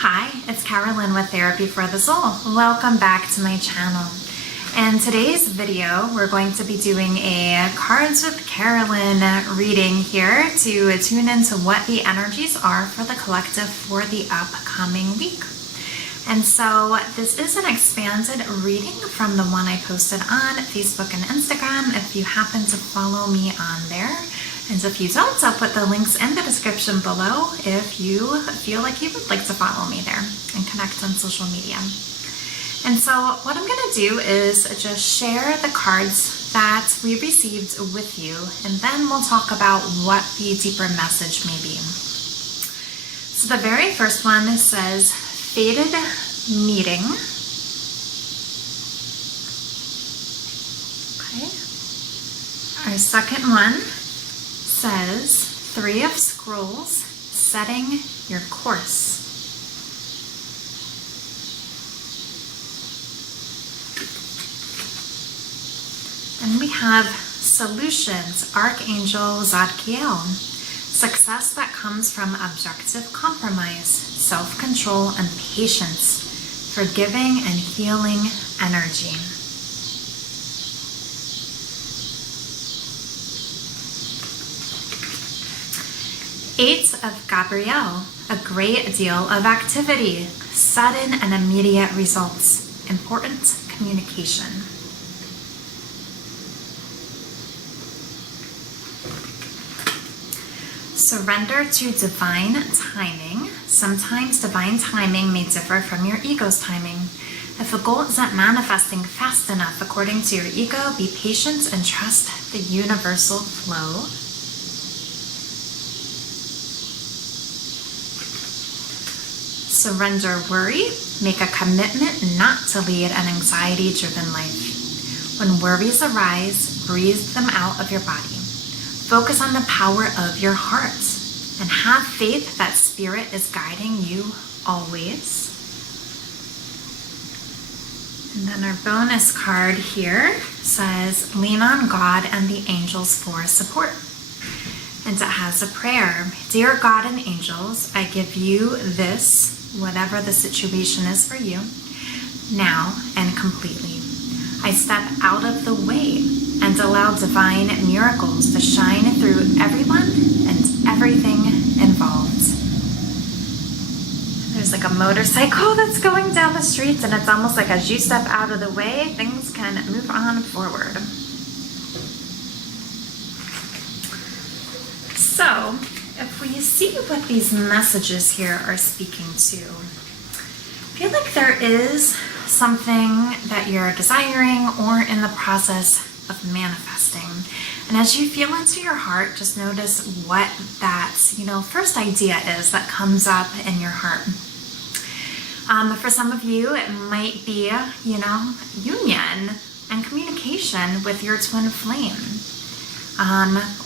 Hi, it's Carolyn with Therapy for the Soul. Welcome back to my channel. In today's video, we're going to be doing a Cards with Carolyn reading here to tune into what the energies are for the collective for the upcoming week. And so this is an expanded reading from the one I posted on Facebook and Instagram if you happen to follow me on there. And if you don't, I'll put the links in the description below if you feel like you would like to follow me there and connect on social media. And so what I'm going to do is just share the cards that we received with you, and then we'll talk about what the deeper message may be. So the very first one says, Fated Meeting. Okay. Our second one says, Three of Scrolls, Setting Your Course. And we have Solutions, Archangel Zadkiel. Success that comes from objective compromise, self-control, and patience. Forgiving and healing energy. Eight of Gabrielle, a great deal of activity, sudden and immediate results, important communication. Surrender to divine timing. Sometimes divine timing may differ from your ego's timing. If a goal isn't manifesting fast enough according to your ego, be patient and trust the universal flow. Surrender worry. Make a commitment not to lead an anxiety-driven life. When worries arise, breathe them out of your body. Focus on the power of your heart and have faith that Spirit is guiding you always. And then our bonus card here says, Lean on God and the angels for support. And it has a prayer. Dear God and angels, I give you this, whatever the situation is for you, now and completely. I step out of the way and allow divine miracles to shine through everyone and everything involved. There's like a motorcycle that's going down the street, and it's almost like as you step out of the way, things can move on forward. So, if we see what these messages here are speaking to, I feel like there is something that you're desiring or in the process of manifesting. And as you feel into your heart, just notice what that, first idea is that comes up in your heart. For some of you, it might be, union and communication with your twin flame.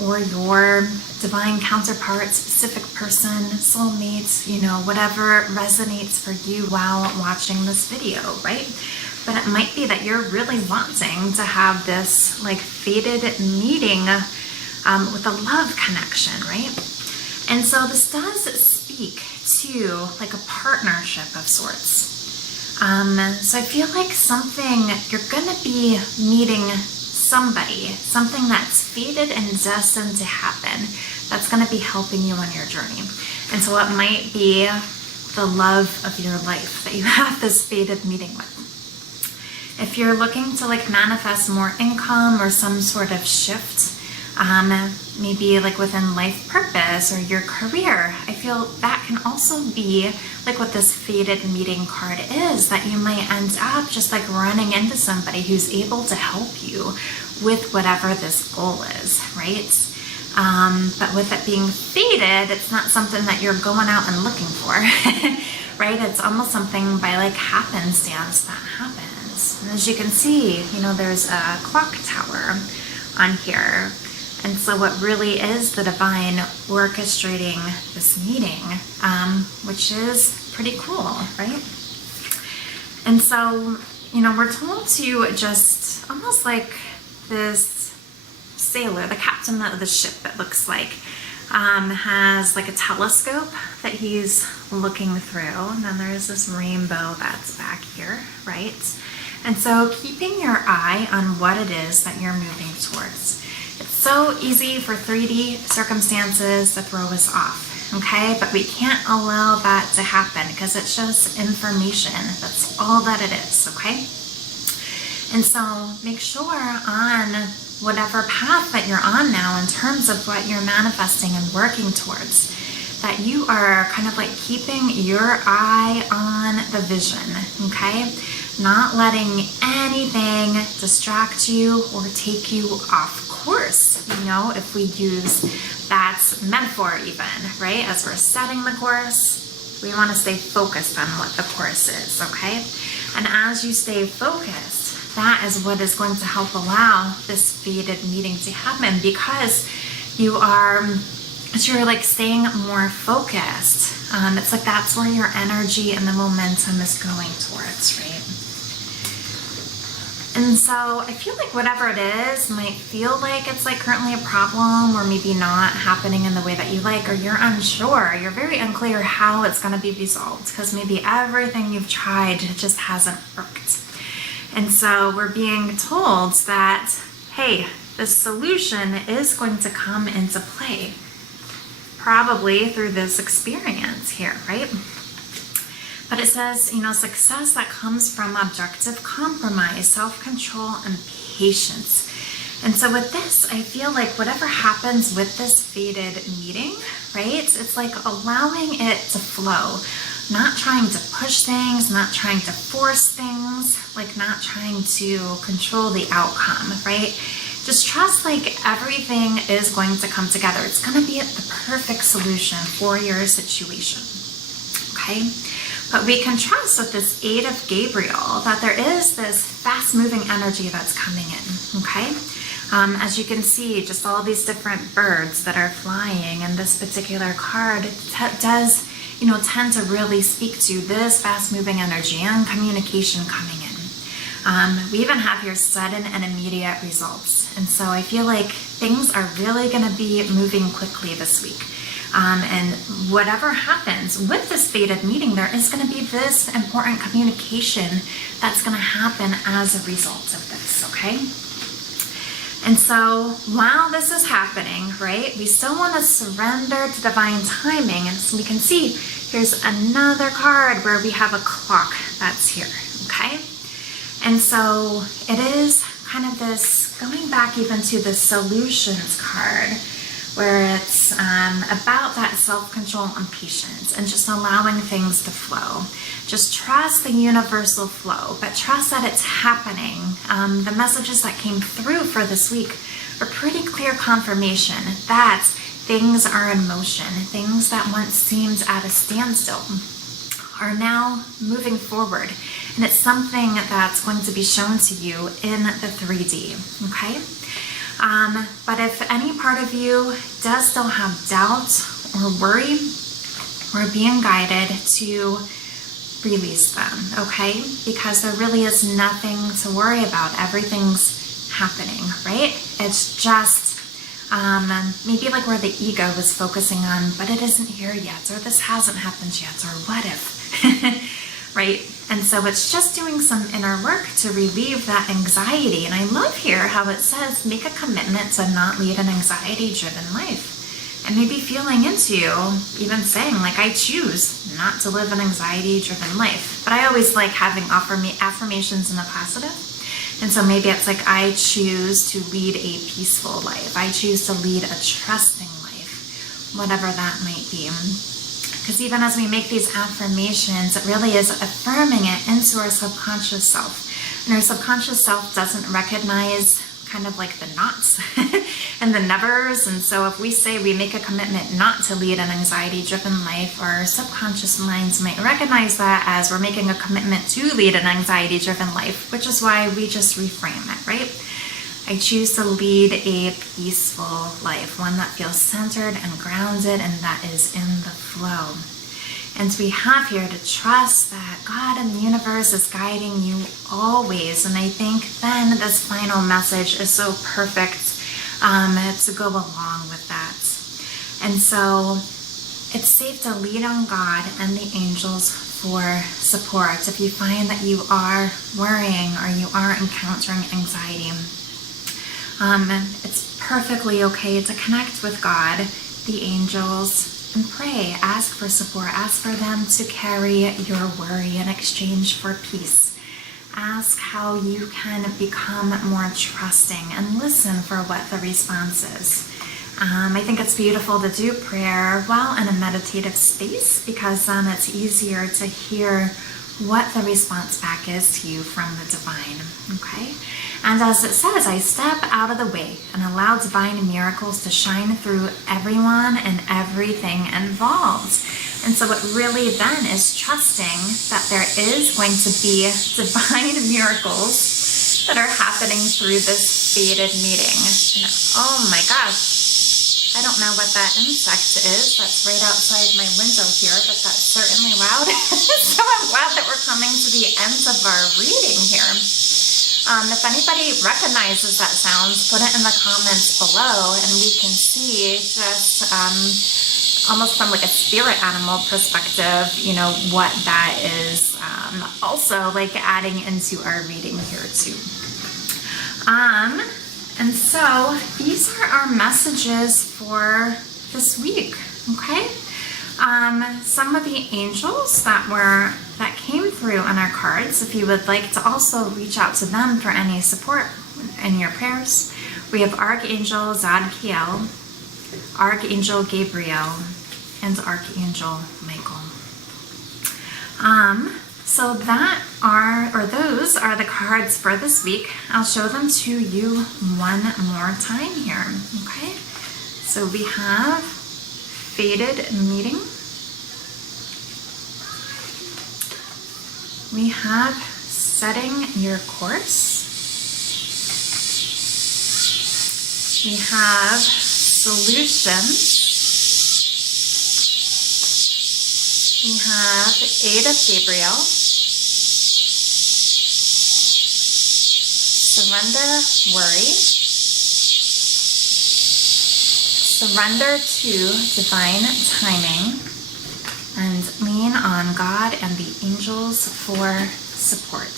Or your divine counterpart, specific person, soulmates, whatever resonates for you while watching this video, right? But it might be that you're really wanting to have this like fated meeting with a love connection, right? And so this does speak to like a partnership of sorts. So I feel like you're gonna be meeting something that's fated and destined to happen, that's going to be helping you on your journey. And so it might be the love of your life that you have this fated meeting with. If you're looking to like manifest more income or some sort of shift, maybe like within life purpose or your career, I feel that can also be like what this fated meeting card is, that you might end up just like running into somebody who's able to help you with whatever this goal is, right? But with it being fated, it's not something that you're going out and looking for, right? It's almost something by like happenstance that happens. And as you can see, there's a clock tower on here. And so what really is the divine orchestrating this meeting, which is pretty cool, right? And so, we're told to just almost like this sailor, the captain of the ship, it looks like, has like a telescope that he's looking through, and then there's this rainbow that's back here, right? And so keeping your eye on what it is that you're moving towards. It's so easy for 3D circumstances to throw us off, okay? But we can't allow that to happen because it's just information. That's all that it is, okay? And so make sure on whatever path that you're on now in terms of what you're manifesting and working towards, that you are kind of like keeping your eye on the vision, okay? Not letting anything distract you or take you off course. You know, if we use that metaphor even, right? As we're setting the course, we want to stay focused on what the course is, okay? And as you stay focused, that is what is going to help allow this fated meeting to happen, because you're like staying more focused. It's like that's where your energy and the momentum is going towards, right? And so I feel like whatever it is might feel like it's like currently a problem, or maybe not happening in the way that you like, or you're unsure, you're very unclear how it's going to be resolved, because maybe everything you've tried just hasn't worked. And so we're being told that, hey, the solution is going to come into play, probably through this experience here, right? But it says, you know, success that comes from objective compromise, self-control, and patience. And so with this, I feel like whatever happens with this fated meeting, right, it's like allowing it to flow. Not trying to push things, not trying to force things, like not trying to control the outcome, right? Just trust like everything is going to come together. It's going to be the perfect solution for your situation, okay? But we can trust with this aid of Gabriel that there is this fast-moving energy that's coming in, okay? As you can see, just all these different birds that are flying, and this particular card does, you know, tend to really speak to this fast-moving energy and communication coming in. We even have here sudden and immediate results. And so I feel like things are really going to be moving quickly this week. And whatever happens with this fated meeting, there is going to be this important communication that's going to happen as a result of this, okay? And so while this is happening, right, we still want to surrender to divine timing. And so we can see here's another card where we have a clock that's here, okay? And so it is kind of this, going back even to the solutions card, where it's about that self-control and patience and just allowing things to flow. Just trust the universal flow, but trust that it's happening. The messages that came through for this week are pretty clear confirmation that things are in motion. Things that once seemed at a standstill are now moving forward. And it's something that's going to be shown to you in the 3D, okay? But if any part of you does still have doubt or worry, we're being guided to release them, okay? Because there really is nothing to worry about. Everything's happening, right? It's just maybe like where the ego was focusing on, but it isn't here yet, or this hasn't happened yet, or what if, right? And so it's just doing some inner work to relieve that anxiety. And I love here how it says, make a commitment to not lead an anxiety-driven life. And maybe feeling into even saying, like, I choose not to live an anxiety-driven life. But I always like having affirmations in the positive. And so maybe it's like, I choose to lead a peaceful life. I choose to lead a trusting life, whatever that might be. Because even as we make these affirmations, it really is affirming it into our subconscious self. And our subconscious self doesn't recognize kind of like the nots and the nevers. And so if we say we make a commitment not to lead an anxiety-driven life, our subconscious minds might recognize that as we're making a commitment to lead an anxiety-driven life, which is why we just reframe it, right? I choose to lead a peaceful life, one that feels centered and grounded and that is in the flow. And we have here to trust that God and the universe is guiding you always. And I think then this final message is so perfect to go along with that. And so it's safe to lean on God and the angels for support if you find that you are worrying or you are encountering anxiety. It's perfectly okay to connect with God, the angels, and pray. Ask for support. Ask for them to carry your worry in exchange for peace. Ask how you can become more trusting and listen for what the response is. I think it's beautiful to do prayer while in a meditative space, because then it's easier to hear what the response back is to you from the divine, okay? And as it says, I step out of the way and allow divine miracles to shine through everyone and everything involved. And so it really then is trusting that there is going to be divine miracles that are happening through this fated meeting. Oh my gosh. I don't know what that insect is that's right outside my window here, but that's certainly loud. So I'm glad that we're coming to the end of our reading here. If anybody recognizes that sound, put it in the comments below, and we can see just almost from like a spirit animal perspective, you know, what that is also like adding into our reading here too. And so these are our messages for this week, okay? Some of the angels that came through on our cards, if you would like to also reach out to them for any support in your prayers. We have Archangel Zadkiel, Archangel Gabriel, and Archangel Michael. So those are the cards for this week. I'll show them to you one more time here, okay? So we have fated meeting. We have setting your course. We have solution. We have Aid of Gabriel. Surrender worry. Surrender to divine timing. And lean on God and the angels for support.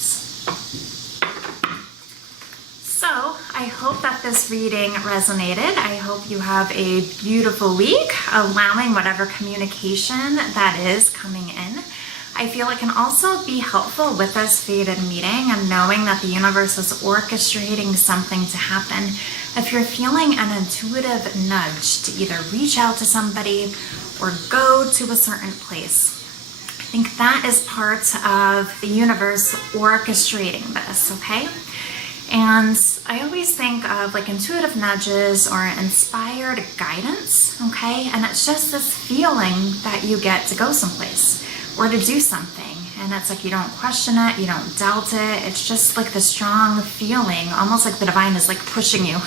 So I hope that this reading resonated. I hope you have a beautiful week, allowing whatever communication that is coming in. I feel it can also be helpful with this fated meeting and knowing that the universe is orchestrating something to happen. If you're feeling an intuitive nudge to either reach out to somebody or go to a certain place, I think that is part of the universe orchestrating this, okay? And I always think of like intuitive nudges or inspired guidance, okay? And it's just this feeling that you get to go someplace or to do something. And it's like you don't question it, you don't doubt it. It's just like the strong feeling, almost like the divine is like pushing you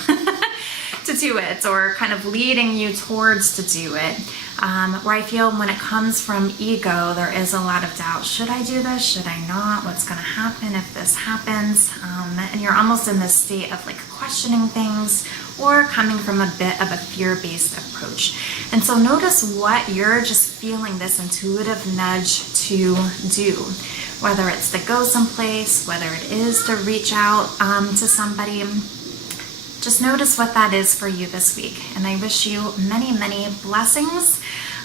to do it or kind of leading you towards to do it. Where I feel when it comes from ego, there is a lot of doubt. Should I do this? Should I not? What's going to happen if this happens? And you're almost in this state of like questioning things or coming from a bit of a fear-based approach. And so notice what you're just feeling this intuitive nudge to do, whether it's to go someplace, whether it is to reach out to somebody. Just notice what that is for you this week. And I wish you many, many blessings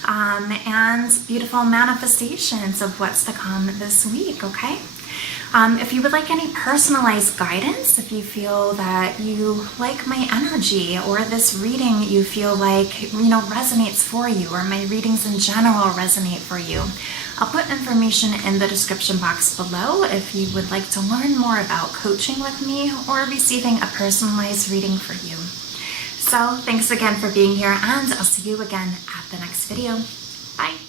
and beautiful manifestations of what's to come this week, okay? If you would like any personalized guidance, if you feel that you like my energy or this reading you feel like, you know, resonates for you, or my readings in general resonate for you, I'll put information in the description box below if you would like to learn more about coaching with me or receiving a personalized reading for you. So thanks again for being here, and I'll see you again at the next video. Bye.